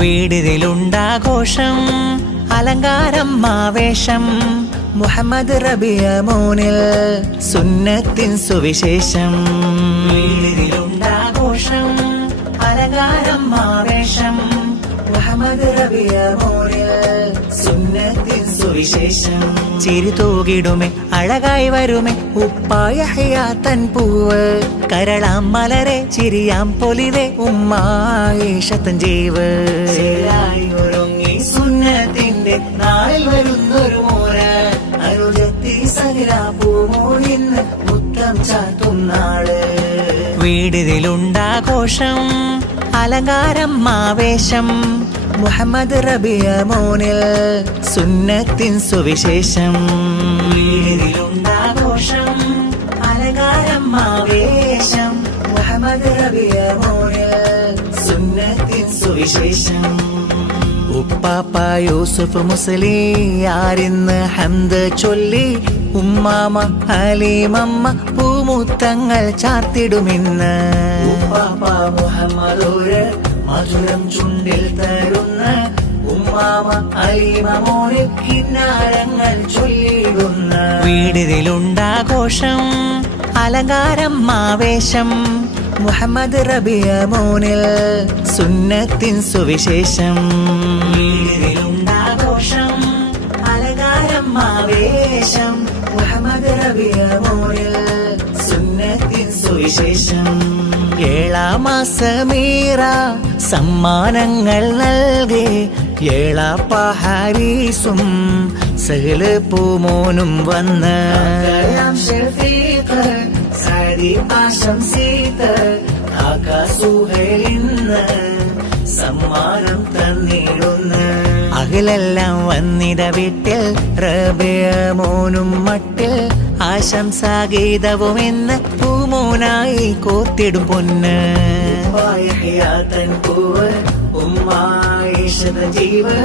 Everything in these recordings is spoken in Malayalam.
വീടിലുണ്ടാഘോഷം അലങ്കാരം ആവേശം മുഹമ്മദ് റബിയ മോനിൽ സുന്നത്തിൻ സുവിശേഷം. വീടിലുണ്ടാഘോഷം അലങ്കാരം ആവേശം മുഹമ്മദ് റബിയ മോനിൽ സുന്നത്തിൻ സുവിശേഷം. ചിരി തൂകിടുമേ അഴകായി വരുമേ ഉപ്പായ ഹയാത്തൻ പൂവ് കരളാം മലരെ ചിരിയാം പൊലിവേ ഉമ്മായിഷത്തൻ ജീവ്. ഒരുങ്ങി സുന്നത്തിന്റെ നാളിൽ വരുന്നൊരു മോര അനുജത്തി സകല പൂമോനിന്ന് മുത്തം ചാത്തും നാള്. വീടിലുണ്ടാഘോഷം അലങ്കാരം ആവേശം മുഹമ്മദ് റബിയ മോനിൽ സുന്നത്തിൻ സുവിശേഷം. വീടിലുണ്ടാഘോഷം അലങ്കാരം ആവേശം മുഹമ്മദ് റബിയ മോനിൽ സുന്നത്തിൻ സുവിശേഷം. ഉപ്പാപ്പ യൂസുഫ് മുസ്ലിയാരിന്ന് ഹംദ് ചൊല്ലി ഉമ്മാമ ഹലീമമ്മ പൂമുത്തങ്ങൾ ചാർത്തിടുമിന്ന്. ഉപ്പാപ്പ മുഹമ്മദോര് മധുരം ചുണ്ടിൽ തരുന്ന ഉമ്മാമ ഹലീമ മോന് കിന്നാരങ്ങൾ ചൊല്ലിടുന്ന. വീടിലുണ്ടാഘോഷം അലങ്കാരം ആവേശം മുഹമ്മദ് റബിയ മോനിൽ സുന്നത്തിൻ സുവിശേഷം. വീടിലുണ്ടാഘോഷം അലങ്കാരം ആവേശം മുഹമ്മദ് റബിയ മോനിൽ സുന്നത്തിൻ സുവിശേഷം. ഏഴാമാസമീറ സമ്മാനങ്ങൾ നൽകി ഏളാപ്പഹാരീസും സഹല് പൂമോനും വന്ന് ആശംസിത്ത് സുഹൈലിന്ന് സമ്മാനം തന്നിടുന്ന. അഖിലെല്ലാം വന്നിട വീട്ടിൽ റബിയ മോനും മട്ടിൽ ആശംസാഗീതവും എന്ന് പൂമോനായി കോർത്തിടും പൊന്ന്. പൂവ് ഉമ്മായിഷത ജീവ്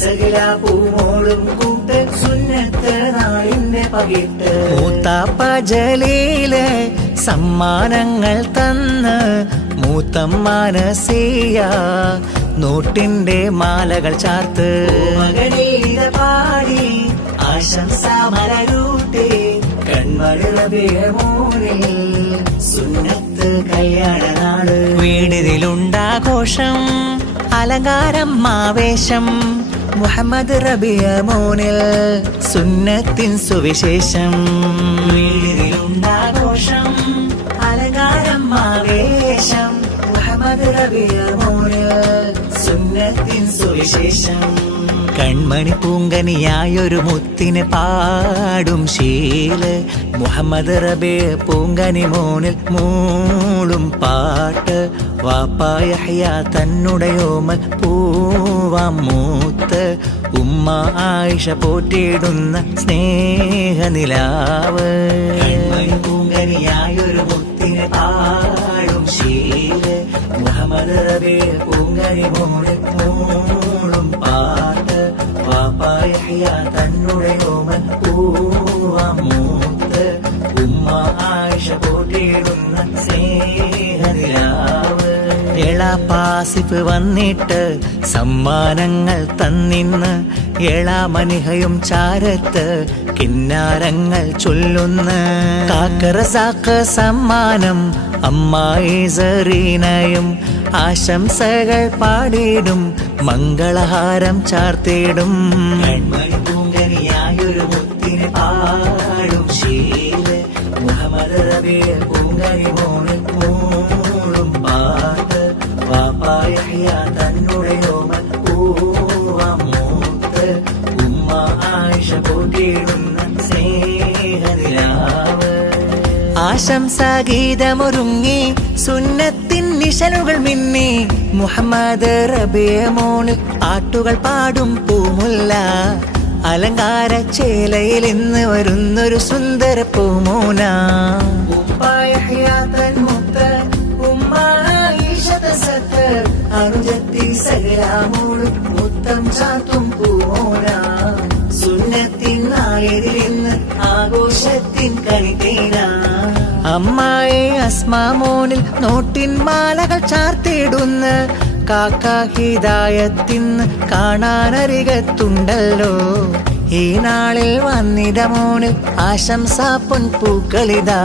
സകല പൂമോളും കൂട്ട് സുന്നത്ത് നാളിന്റെ പകിട്ട്. മൂത്താപ്പ ജലീല് സമ്മാനങ്ങൾ തന്ന് മൂത്തമ്മാനസിയ നോട്ടിന്റെ മാലകൾ ചാർത്ത് മകനീത പാടി ആശംസ മലരൂട്ടി കൺമണി റബിയ മോനിൽ സുന്നത്ത് കല്യാണ നാട്. വീടിലുണ്ടാഘോഷം അലങ്കാരം ആവേശം മുഹമ്മദ് റബിയ മോനിൽ സുന്നത്തിൻ സുവിശേഷം. വീടിലുണ്ടാഘോഷം അലങ്കാരം ആവേശം മുഹമ്മദ് റബിയ മോനിൽ സുന്നത്തിൻ സുവിശേഷം. കൺമണി പൂങ്കനിയായൊരു മുത്തിന് പാടും ശീല് മുഹമ്മദ് റബിയ പൂങ്കനി മോനിൽ മൂളും പാട്ട്. വാപ്പായ ഹയാ തന്നുടയോമൽ പൂവാം മൂത്ത് ഉമ്മ ആയിഷ പോറ്റിയിടുന്ന സ്നേഹനിലാവ്. കൺമണി പൂങ്കനിയായൊരു മുത്തിന് പാടും ശീല് മുഹമ്മദ് റബിയ പൂങ്കനി മോനിൽ മൂളും പാട്ട്. വാപ്പായ ഹയാ തന്നുടയോമൽ പൂവാം മൂത്ത് ഉമ്മ ആയിഷ പോറ്റിയിടുന്ന സ്നേഹനിലാവ്. എളാപ്പാസിഫ് വന്നിട്ട് സമ്മാനങ്ങൾ തന്നിന്ന് എളാമനിഹയും ചാരത്ത് കിന്നാരങ്ങൾ ചൊല്ലുന്ന. കാക്കറസാക്ക് സമ്മാനം അമ്മായി സറീനയും ആശംസകൾ പാടിയിടും മംഗളഹാരം ചാർത്തിയിടും. കൺമണി പൂങ്കനിയായൊരു മുത്തിന് പാടും ശീല് മുഹമ്മദ് റബിയ പൂങ്കനി മോനിൽ മൂളും പാട്ട്. വാപ്പായ ഹയാ തന്നുടയോമൽ പൂവാം മൂത്ത് ഉമ്മ ആയിഷ പോറ്റിയിടുന്ന സ്നേഹനിലാവ്. ആശംസാഗീതമൊരുങ്ങി സുന്നത്തിൻ നിശലുകൾ മിന്നി മുഹമ്മദ് റബിയ മോനിൽ ആട്ടുകൾ പാടും പൂമുല്ല. അലങ്കാര ചേലയിൽ ഇന്ന് വരുന്നൊരു സുന്ദര പൂമോന. ഉപ്പായ ഹയാത്തൻ മുത്ത് ഉമ്മായിഷത സത്ത് അനുജത്തി സകലാമോളും മുത്തം ചാത്തും പൂമോന. സുന്നത്തിൻ നായരിൽ ഇന്ന് ആഘോഷത്തിൻ കണിതേന. അമ്മായി അസ്മാമോനിൽ നോട്ടിൻ മാലകൾ ചാർത്തിയിടുന്ന കാക്ക ഹിദായത്തിന്ന് കാണാനരികത്തുണ്ടല്ലോ. ഈ നാളിൽ വന്നിത മോനിൽ ആശംസ പൊൻപൂക്കളിതാ.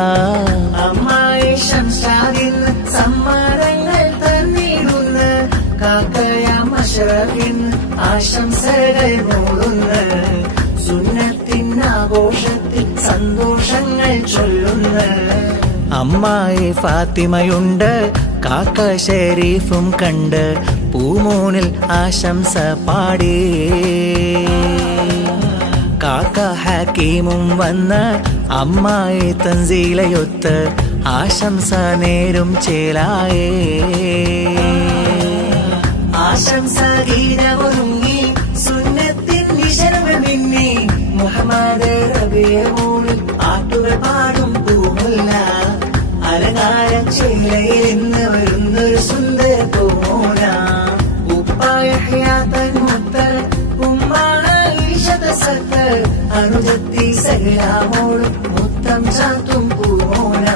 അമ്മായി ശംസാദിന്ന് സമ്മാനങ്ങൾ തന്നിടുന്ന കാക്കയാം അഷ്റഫിന്ന് ആശംസകൾ മൂടുന്ന. സുന്നത്തിനാഘോഷത്തിൽ സന്തോഷങ്ങൾ ചൊല്ലുന്ന. അമ്മായി ഫാത്തിമയുണ്ട് കാക്ക ഷരീഫും കണ്ട് പൂമോനിൽ ആശംസ പാടി. കാക്ക ഹക്കീമും വന്ന് അമ്മായി തൻസീലയൊത്ത് ആശംസ നേരും ചേലായേ. ആശംസ ഗീതമൊരുങ്ങി സുന്നത്തിൻ നിശലുകൾ മിന്നി. മുഹമ്മദ് റബിയ മോനിൽ ആട്ടുകൾ പാടും പൂമുല്ല. അലങ്കാര ചേലയിൽ ഇന്ന് വരുന്നൊരു സുന്ദര പൂമോന. ഉപ്പായ ഹയാത്തൻ മുത്തൽ അനുജത്തി സഹലാമോളും മുത്തം ചാത്തും പൂമോന.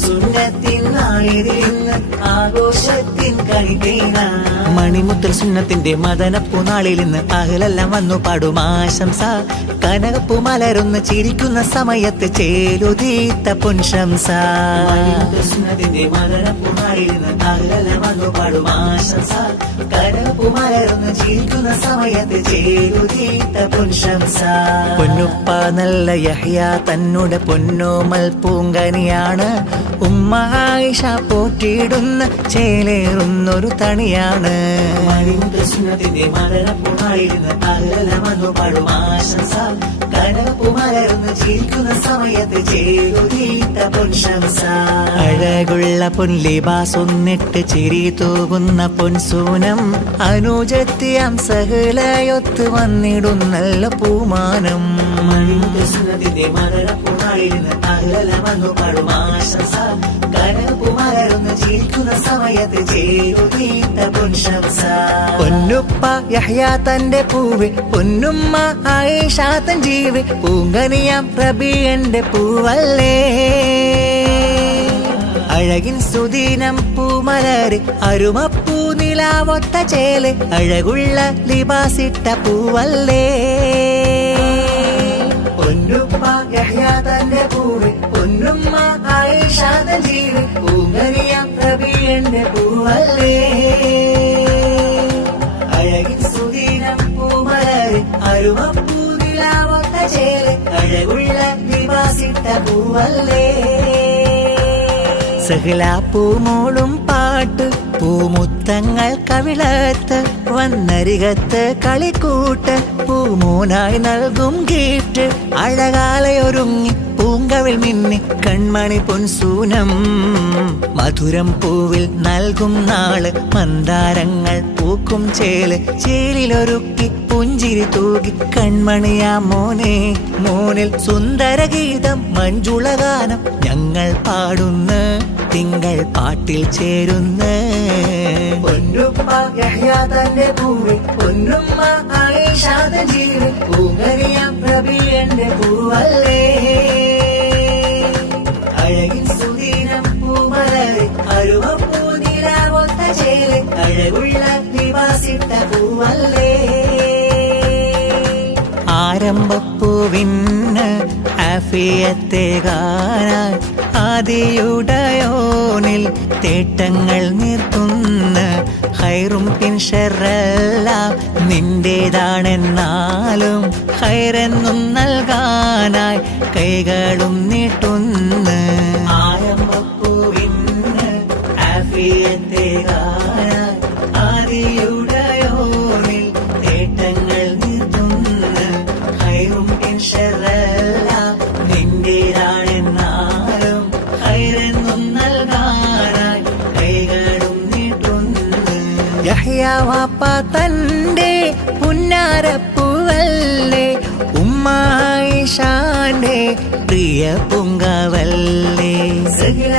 സുന്നത്തിൻ നാളിലിന്ന് ആഘോഷത്തിൻ കണിതേന. മണിമുത്തൽ സുന്നത്തിന്റെ മദനപ്പൂ നാളിൽ ഇന്ന് അഹ്ലെല്ലാം വന്നു പാടും ആശംസ. കനകപ്പൂ മലരുന്ന് ചിരിക്കുന്ന സമയത്ത് ചേലുതീത്ത പൊൻശംസ. സുന്നത്തിന്റെ മദനപ്പൂ നാളിൽ ഇന്ന് അഹ്ലെല്ലാം വന്നു പാടും ആശംസ. കനകപ്പൂ മലരുന്ന് ചിരിക്കുന്ന സമയത്ത് ചേലുതീത്ത പൊൻശംസ. പൊന്നുപ്പ നല്ല യഹ്യ തന്നോട് പൊന്നോമൽ പൂങ്കനിയാണ്. ഉമ്മ ആയിഷ പോറ്റിയിടുന്ന ചേലേറുന്നൊരു തണിയാണ്. സുന്നത്തിന്റെ മദനപ്പൂമായിരുന്നു അഹ്ലെല്ലാം വന്നു പാടും ആശംസ. കനകപ്പൂമലർന്ന് ചിരിക്കുന്ന സമയത്ത് ചേരുതീത്ത പൊൻശംസ. അഴകുള്ള പൊൻലിബാസ് ഒന്നിട്ട് ചിരി തൂകുന്ന പൊൻസൂനം. അനുജത്തിയാം സഹലയൊത്ത് വന്നിടുന്നല്ല പൂമാനം. സുന്നത്തിന്റെ മദനപ്പൂമായിരുന്നു അഹ്ലെല്ലാം വന്നു പാടും ആശംസ. കനകപ്പൂമലർന്ന് ചിരിക്കുന്ന സമയത്ത് ചേരുതീത്ത പൊൻശംസ. പൊന്നുപ്പ യഹ്യ തന്റെ പൂവ് പൊന്നുമ്മ ആയിഷ തൻ ജീവ്. പൂങ്കനിയാം റബീഅന്റെ പൂവല്ലേ. അഴകിൻ സുദീനം പൂമലര് അരുമപ്പൂ നിലാവൊത്ത ചേല്. അഴകുള്ള ലിബാസിട്ട പൂവല്ലേ. പൊന്നുപ്പ യഹ്യ തന്റെ പൂവ് പൊന്നുമ്മ ആയിഷ തൻ ജീവ്. പൂങ്കനിയാം റബീഅന്റെ പൂവല്ലേ. അഴകിൻ സുദീനം പൂമലര് അരുമപ്പൂ നിലാവൊത്ത ചേല്. അഴകുള്ള ലിബാസിട്ട പൂവല്ലേ. സഹല പൂമോളും പാട്ട് പൂമുത്തങ്ങൾ കവിളത്ത് വന്നരികത്ത് കളിക്കൂട്ട്. പൂമോനായി നൽകും ഗിഫ്റ്റ് അഴകാലയൊരുങ്ങി പൂങ്കവിൽ മിന്നി കൺമണി പൊൻസൂനം. മധുരം പൂവിൽ നൽകും നാള് മന്ദാരങ്ങൾ പൂക്കും ചേല്. ചേലിലൊരുക്കി പുഞ്ചിരി തൂകി കൺമണിയാ മോനെ. മോനിൽ സുന്ദരഗീതം മഞ്ജുളഗാനം ഞങ്ങൾ പാടുന്ന. തിങ്കൾ പാട്ടിൽ ചേരുന്ന. പൊന്നുപ്പ യഹ്യ തന്റെ പൂവ് പൊന്നുമ്മ ആയിഷ തൻ ജീവ്. പൂങ്കനിയാം റബീഅന്റെ പൂവല്ലേ. അഴകിൻ സുദീനം പൂമലര് അരുമപ്പൂ നിലാവൊത്ത ചേല്. അഴകുള്ള ലിബാസിട്ട പൂവല്ലേ. ആരംഭപ്പൂവിന് ആഫിയത്തേകാനായി ആദിയുടയോനിൽ തേട്ടങ്ങൾ നിർത്തുന്ന. ഹൈറും പിൻ ഷർറെല്ലാം നിന്റേതാണെന്നാലും ഹൈറെന്നും നൽകാനായി കൈകളും നീട്ടുന്ന. ആരംഭപ്പൂവിന് ആഫിയത്തേകാനായി ആദിയുടയോനിൽ തേട്ടങ്ങൾ നിർത്തുന്ന. ഹൈറും പിൻ ഷർറെല്ലാം നിന്റേതാണെന്നാലും ഹൈറെന്നും നൽകാനായി കൈകളും നീട്ടുന്ന. യഹ്യ വാപ്പ തന്റെ പുന്നാരപ്പൂവല്ലേ. ഉമ്മ ആയിഷാന്റെ പ്രിയ പൂങ്കവല്ലേ. സഹല